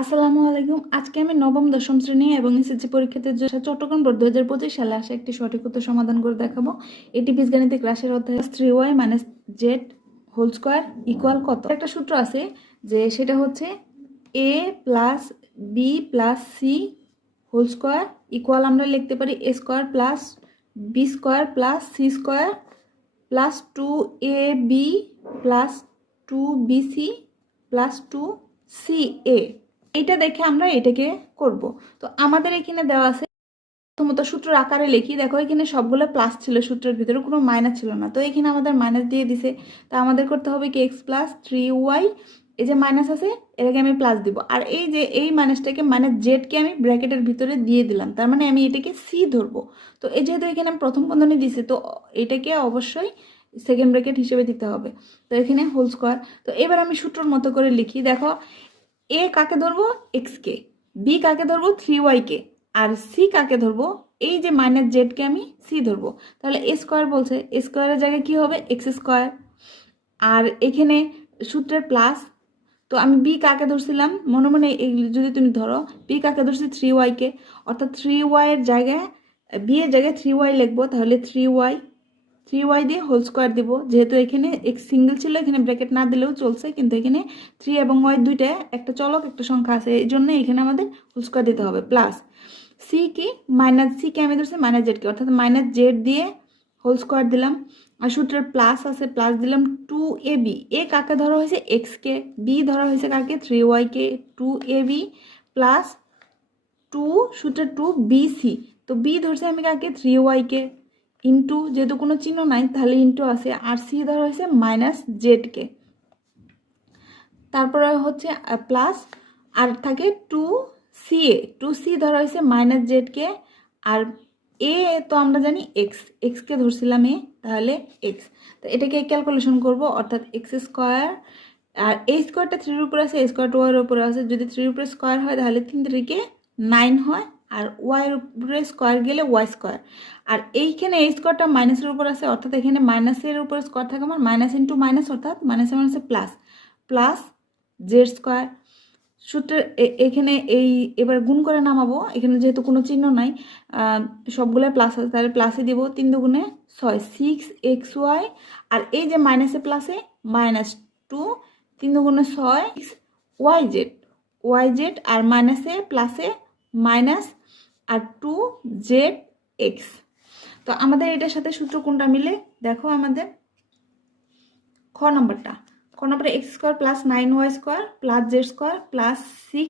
আসসালামু আলাইকুম। আজকে আমি নবম দশম শ্রেণী এবং এসএসসি পরীক্ষার্থীর জন্য চট্টগ্রাম বোর্ড 2025 সালে আসা একটি সঠিক উত্তর সমাধান করে দেখাবো। এটি বীজগণিতিক রাশির অধ্যায় 3y - z whole square equal কত। একটা সূত্র আছে যে সেটা হচ্ছে a plus b plus c whole square equal আমরা লিখতে পারি a square plus b square plus c square plus 2ab plus 2bc plus 2ca। এটা দেখে আমরা এটাকে করব। তো আমাদের এখানে দেওয়া আছে, প্রথমত সূত্র আকারে লিখি। দেখো এখানে সবগুলো প্লাস ছিল, সূত্রের ভিতরে কোনো মাইনাস ছিল না, তো এখানে আমাদের মাইনাস দিয়ে দিছে। তো আমাদের করতে হবে কি এক্স প্লাস 3y, এই যে মাইনাস আছে এটাকে আমি প্লাস দিব, আর এই যে এই মাইনাসটাকে মানে জেডকে আমি ব্র্যাকেটের ভিতরে দিয়ে দিলাম, তার মানে আমি এটাকে সি ধরবো। তো এই যেহেতু এখানে প্রথম বন্ধনী দিছে, তো এটাকে অবশ্যই সেকেন্ড ব্র্যাকেট হিসেবে দিতে হবে। তো এখানে হোল স্কয়ার। তো এবার আমি সূত্রর মতো করে লিখি। দেখো এ কাকে ধরবো, এক্স কে, বি কাকে ধরবো 3y কে, আর সি কাকে ধরবো, এই যে মাইনাস জেড কে আমি সি ধরবো। তাহলে এ স্কোয়ার বলছে, এ স্কোয়ারের জায়গায় কি হবে এক্স স্কোয়ার, আর এখানে সূত্রের প্লাস। তো আমি বি কাকে ধরছিলাম মনে মনে যদি তুমি ধরো, বি কাকে ধরছি 3y কে, অর্থাৎ 3y এর জায়গায় বি এর জায়গায় 3y লিখবো। তাহলে 3y দিয়ে হোল স্কোয়ার দিব, যেহেতু এখানে এক্স সিঙ্গেল ছিল এখানে ব্র্যাকেট না দিলেও চলছে, কিন্তু এখানে 3 এবং y দুইটা একটা চলক একটা সংখ্যা আছে, এই জন্য এখানে আমাদের হোল স্কোয়ার দিতে হবে। প্লাস সি কি, মাইনাস সি কে আমি ধরছি মাইনাস জেড কে, অর্থাৎ মাইনাস জেড দিয়ে হোল স্কোয়ার দিলাম। আর সূত্রের প্লাস আছে, প্লাস দিলাম 2ab। এ কাকে ধরা হয়েছে এক্স কে, বি ধরা হয়েছে কাকে 3y কে, 2ab প্লাস 2 সূত্রের 2bc। তো বি ধরছে আমি কাকে 3y কে, ইন্টু যেহেতু কোনো চিহ্ন নাই তাহলে ইন্টু আছে, আর সি ধরা হয়েছে মাইনাস জেড কে, তারপরে হচ্ছে প্লাস আর থাকে 2 সি ধরা হয়েছে মাইনাস জেড কে, আর এ তো আমরা জানি এক্স কে ধরছিলাম এ, তাহলে এক্স। তো এটাকে ক্যালকুলেশন করব, অর্থাৎ এক্স স্কোয়ার, আর এই স্কোয়ারটা 3-এর উপরে আছে, এই স্কোয়ারটা ওয়ার উপরে আছে। যদি 3-এর উপরে স্কোয়ার হয় তাহলে 3 9 হয়, আর ওয়াইয়ের উপরে স্কোয়ার গেলে ওয়াই স্কোয়ার। আর এইখানে এই স্কোয়ারটা মাইনাসের উপর আছে, অর্থাৎ এখানে মাইনাসের উপরে স্কোয়ার থাকে আমার, মাইনাস ইন্টু মাইনাস, অর্থাৎ মাইনাসে মাইনাসে প্লাস, প্লাস জেড স্কোয়ার। সূত্রের এখানে এই এবার গুণ করে নামাবো, এখানে যেহেতু কোনো চিহ্ন নাই সবগুলো প্লাস আছে, তাহলে প্লাসে দিব। 3 দুগুণে 6, 6xy, আর এই যে মাইনাসে প্লাসে -2, 3 দুগুণে 6 ওয়াই জেড, আর মাইনাসে প্লাসে মাইনাস, আর 2zx। তো আমাদের এটার সাথে সূত্র কোনটা মিলে দেখো, আমাদের খ নম্বরটা x square plus 9y square plus Z square plus 6